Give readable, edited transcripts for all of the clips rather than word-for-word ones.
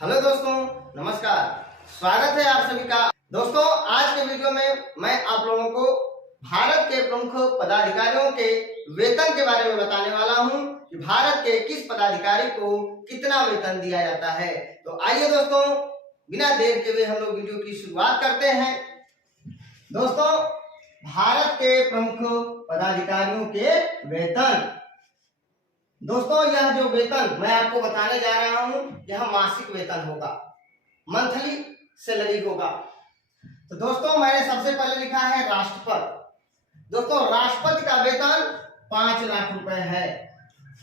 Hello दोस्तों, नमस्कार। स्वागत है आप सभी का। दोस्तों, आज के वीडियो में मैं आप लोगों को भारत के प्रमुख पदाधिकारियों के वेतन के बारे में बताने वाला हूं कि भारत के किस पदाधिकारी को कितना वेतन दिया जाता है। तो आइए दोस्तों, बिना देर के हुए हम लोग वीडियो की शुरुआत करते हैं। दोस्तों, भारत के प्रमुख पदाधिकारियों के वेतन। दोस्तों, यह जो वेतन मैं आपको बताने जा रहा हूं, यह मासिक वेतन होगा, मंथली सैलरी होगा। तो दोस्तों, मैंने सबसे पहले लिखा है राष्ट्रपति। दोस्तों, राष्ट्रपति का वेतन 5 लाख रुपए है।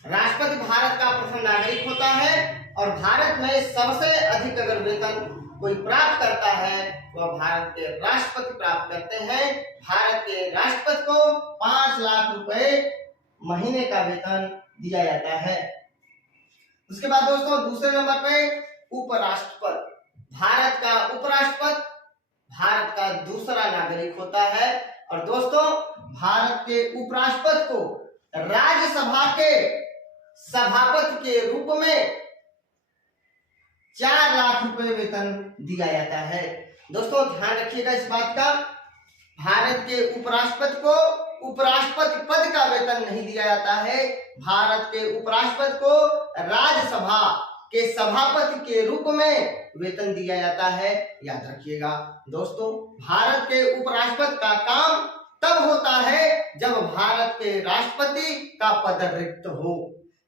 राष्ट्रपति भारत का प्रथम नागरिक होता है और भारत में सबसे अधिक अगर वेतन कोई प्राप्त करता है वह भारत के राष्ट्रपति प्राप्त करते हैं। भारत के राष्ट्रपति को 5 लाख रुपए महीने का वेतन दिया जाता है। उसके बाद दोस्तों, दूसरे नंबर पे उपराष्ट्रपति। भारत का उपराष्ट्रपति भारत का दूसरा नागरिक होता है और दोस्तों, भारत के उपराष्ट्रपति को राज्यसभा के सभापति के रूप में 4 लाख रुपए वेतन दिया जाता है। दोस्तों, ध्यान रखिएगा इस बात का, भारत के उपराष्ट्रपति को उपराष्ट्रपति पद का वेतन नहीं दिया जाता है। भारत के उपराष्ट्रपति को राज्यसभा के सभापति के रूप में वेतन दिया जाता है। याद रखिएगा दोस्तों, भारत के उपराष्ट्रपति का काम तब होता है जब भारत के राष्ट्रपति का पद रिक्त हो।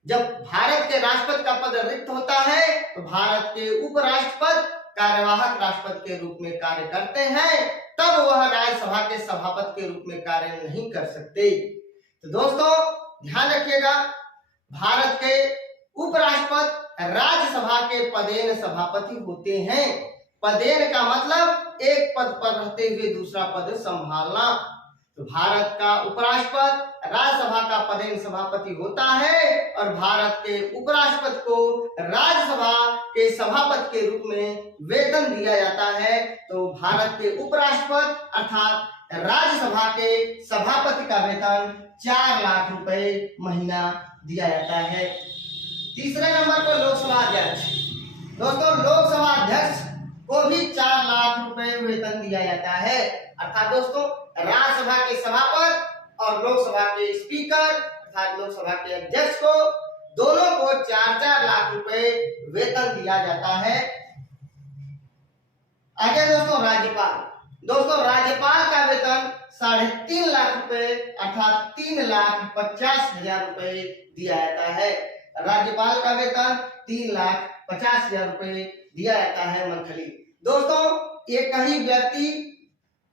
जब भारत के राष्ट्रपति का पद रिक्त होता है तो भारत के उपराष्ट्रपति कार्यवाहक राष्ट्रपति के रूप में कार्य करते हैं, तब वह राज्यसभा के सभापति के रूप में कार्य नहीं कर सकते। तो दोस्तों, ध्यान रखिएगा, भारत के उपराष्ट्रपति राज्यसभा के पदेन सभापति होते हैं। पदेन का मतलब एक पद पर रहते हुए दूसरा पद संभालना। तो भारत का उपराष्ट्रपति राज्यसभा का पदेन सभापति होता है और भारत के उपराष्ट्रपति को राज्यसभा के सभापति के रूप में वेतन दिया जाता है। तो भारत के उपराष्ट्रपति अर्थात राज्यसभा के सभापति का वेतन 4 लाख रुपए महीना दिया जाता है। तीसरे नंबर पर लोकसभा अध्यक्ष। दोस्तों, लोकसभा अध्यक्ष को भी 4 लाख रुपए वेतन दिया जाता है। अर्थात दोस्तों, राज्यसभा के सभापति और लोकसभा के स्पीकर अर्थात लोकसभा के अध्यक्ष को दोनों को 4-4 लाख रुपए वेतन दिया जाता है। आगे दोस्तों, राज्यपाल। दोस्तों, राज्यपाल का वेतन 3.5 लाख रुपए अर्थात 3,50,000 रुपए दिया जाता है। राज्यपाल का वेतन 3,50,000 रुपए दिया जाता है मंथली। दोस्तों, एक ही व्यक्ति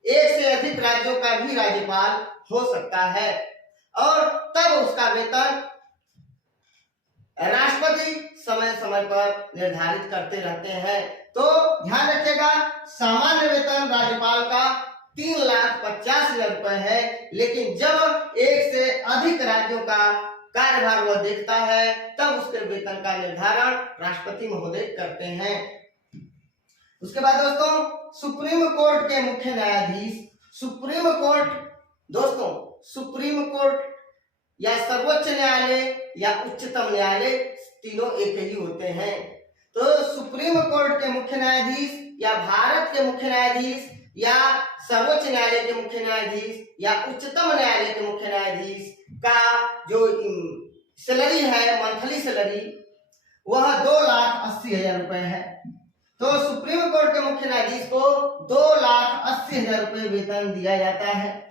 एक से अधिक राज्यों का भी राज्यपाल हो सकता है और तब उसका वेतन राष्ट्रपति समय समय पर निर्धारित करते रहते हैं। तो ध्यान रखिएगा, सामान्य वेतन राज्यपाल का 3,50,000 रुपए है, लेकिन जब एक से अधिक राज्यों का कार्यभार वह देखता है तब उसके वेतन का निर्धारण राष्ट्रपति महोदय करते हैं। उसके बाद दोस्तों, सुप्रीम कोर्ट के मुख्य न्यायाधीश। सुप्रीम कोर्ट दोस्तों, सुप्रीम कोर्ट या सर्वोच्च न्यायालय या उच्चतम न्यायालय तीनों एक ही होते हैं। तो सुप्रीम कोर्ट के मुख्य न्यायाधीश या भारत के मुख्य न्यायाधीश या सर्वोच्च न्यायालय के मुख्य न्यायाधीश या उच्चतम न्यायालय के मुख्य न्यायाधीश का जो सैलरी है, मंथली सैलरी, वह 2,80,000 रुपए है। तो सुप्रीम कोर्ट के मुख्य न्यायाधीश को 2,80,000 रुपए वेतन दिया जाता है।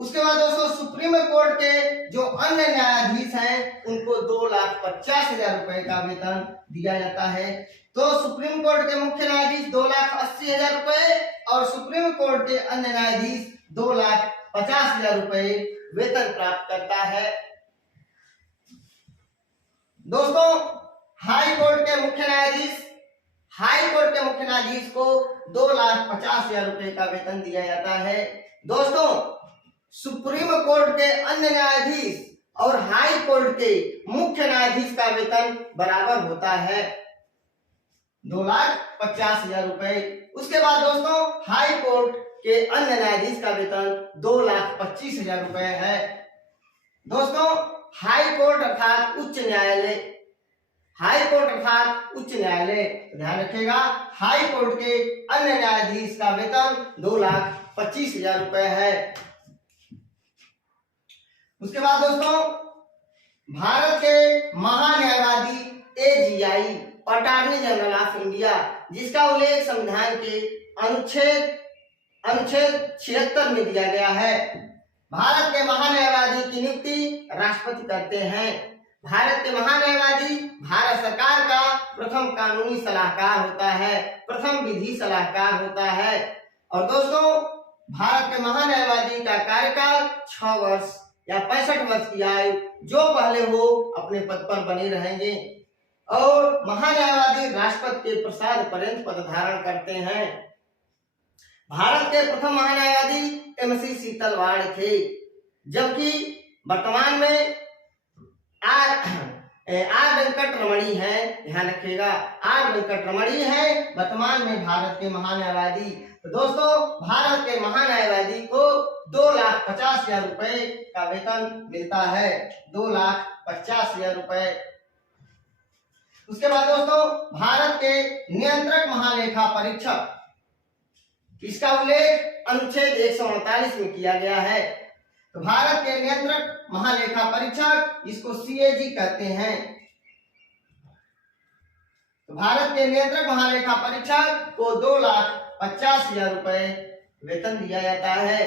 उसके बाद दोस्तों, सुप्रीम कोर्ट के जो अन्य न्यायाधीश हैं उनको 2,50,000 रुपए का वेतन दिया जाता है। तो सुप्रीम कोर्ट के मुख्य न्यायाधीश 2,80,000 रुपए और सुप्रीम कोर्ट के अन्य न्यायाधीश 2,50,000 रुपए वेतन प्राप्त करता है। दोस्तों, हाई कोर्ट के मुख्य न्यायाधीश को 2,50,000 रुपए का वेतन दिया जाता है। दोस्तों, सुप्रीम कोर्ट के अन्य न्यायाधीश और हाई कोर्ट के मुख्य न्यायाधीश का वेतन बराबर होता है, 2,50,000 रुपए। उसके बाद दोस्तों, हाई कोर्ट के अन्य न्यायाधीश का वेतन 2,25,000 रुपए है। दोस्तों, हाई कोर्ट अर्थात उच्च न्यायालय हाई कोर्ट अर्थात उच्च न्यायालय, ध्यान रखिएगा, हाई कोर्ट के अन्य न्यायाधीश का वेतन 2,25,000 रुपए है। उसके बाद दोस्तों, भारत के महान्यायवादी AGI, attorney general of India, जिसका उल्लेख संविधान के अनुच्छेद 76 में दिया गया है। भारत के महान्यायवादी की नियुक्ति राष्ट्रपति करते हैं। भारत के महान्यायवादी भारत सरकार का प्रथम कानूनी सलाहकार होता है, प्रथम विधि सलाहकार होता है। और दोस्तों, भारत के महान्यायवादी का कार्यकाल 6 वर्ष या 65 वर्ष की आयु जो पहले हो अपने पद पर बने रहेंगे। और महान्यायवादी राष्ट्रपति के प्रसाद पर्यंत पद धारण करते हैं। भारत के प्रथम महान्यायवादी MC सीतलवाड़ थे, जबकि वर्तमान में आर वेंकट रमणी हैं, ध्यान रखिएगा, आर वेंकट रमणी हैं वर्तमान में भारत के महान्यायवादी। तो दोस्तों, भारत के महान्यायवादी को 2,50,000 रुपए का वेतन मिलता है, 2,50,000 रुपए। उसके बाद दोस्तों, भारत के नियंत्रक महालेखा परीक्षक, इसका उल्लेख अनुच्छेद 138 में किया गया है। तो भारत के नियंत्रक महालेखा परीक्षक, इसको CAG कहते हैं। तो भारत के नियंत्रक महालेखा परीक्षक को 2,50,000 रुपए वेतन दिया जाता है।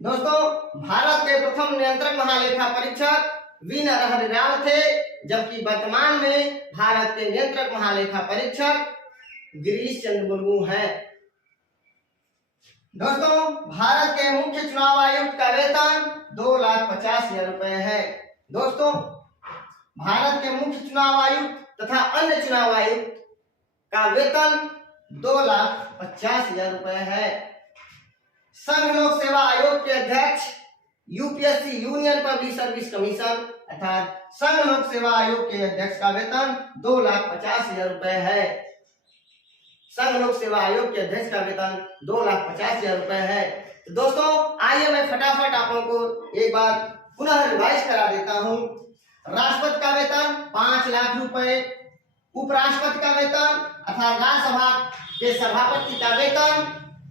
दोस्तों, भारत के प्रथम नियंत्रक महालेखा परीक्षक वी नरहरि राव थे, जबकि वर्तमान में भारत के नियंत्रक महालेखा परीक्षक गिरीश चंद्र मुर्मू हैं। दोस्तों, भारत के मुख्य चुनाव आयुक्त का वेतन 2,50,000 रुपए है। दोस्तों, भारत के मुख्य चुनाव आयुक्त तथा अन्य चुनाव आयुक्त का वेतन 2,50,000 रुपए है। संघ लोक सेवा आयोग के अध्यक्ष UPSC, union public service commission अर्थात संघ लोक सेवा आयोग के अध्यक्ष का वेतन 2,50,000 रुपए है। संघ लोक सेवा आयोग के अध्यक्ष का वेतन 2,50,000 रुपए है। तो दोस्तों, आइए मैं फटाफट आप लोगों को एक बार पुनः रिवाइज करा देता हूँ। राष्ट्रपति का वेतन 5 लाख रुपए, उपराष्ट्रपति का वेतन अर्थात राज्यसभा के सभापति का वेतन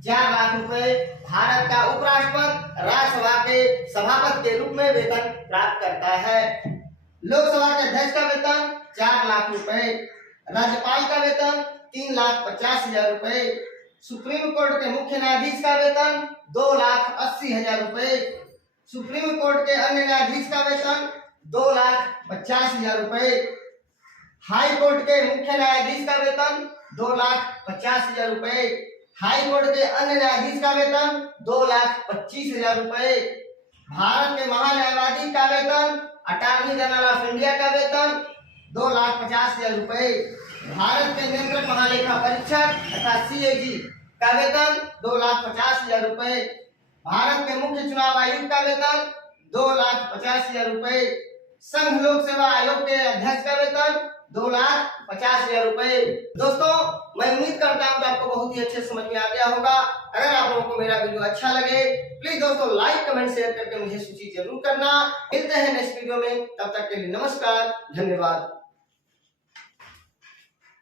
4 लाख रुपए, भारत का उपराष्ट्रपति राज्यसभा के सभापति के रूप में वेतन प्राप्त करता है। लोकसभा के अध्यक्ष का वेतन 4 लाख रुपए, राज्यपाल का वेतन 3,50,000 रुपए, सुप्रीम कोर्ट के मुख्य न्यायाधीश का वेतन 2,80,000 रुपए, सुप्रीम कोर्ट के अन्य न्यायाधीश का वेतन 2,50,000 रुपए, हाई कोर्ट के मुख्य न्यायाधीश का वेतन 2,50,000 रुपए, हाई कोर्ट के अन्य न्यायाधीश का वेतन 2,25,000 रुपए, भारत के महान्यायवादी का वेतन, अटॉर्नी जनरल ऑफ इंडिया का वेतन 2,50,000 रुपए, भारत के नियंत्रक महालेखा परीक्षक तथा CAG का वेतन 2,50,000 रुपए, भारत के मुख्य चुनाव आयुक्त का वेतन 2,50,000 रुपए, संघ लोक सेवा आयोग के अध्यक्ष का वेतन 2,50,000 रुपए। दोस्तों, मैं उम्मीद करता हूँ कि आपको बहुत ही अच्छे समझ में आ गया होगा। अगर आप लोगों को मेरा वीडियो अच्छा लगे, प्लीज दोस्तों लाइक कमेंट शेयर करके मुझे सूचित जरूर करना। मिलते हैं नेक्स्ट वीडियो में, तब तक के लिए नमस्कार, धन्यवाद।